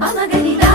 Ama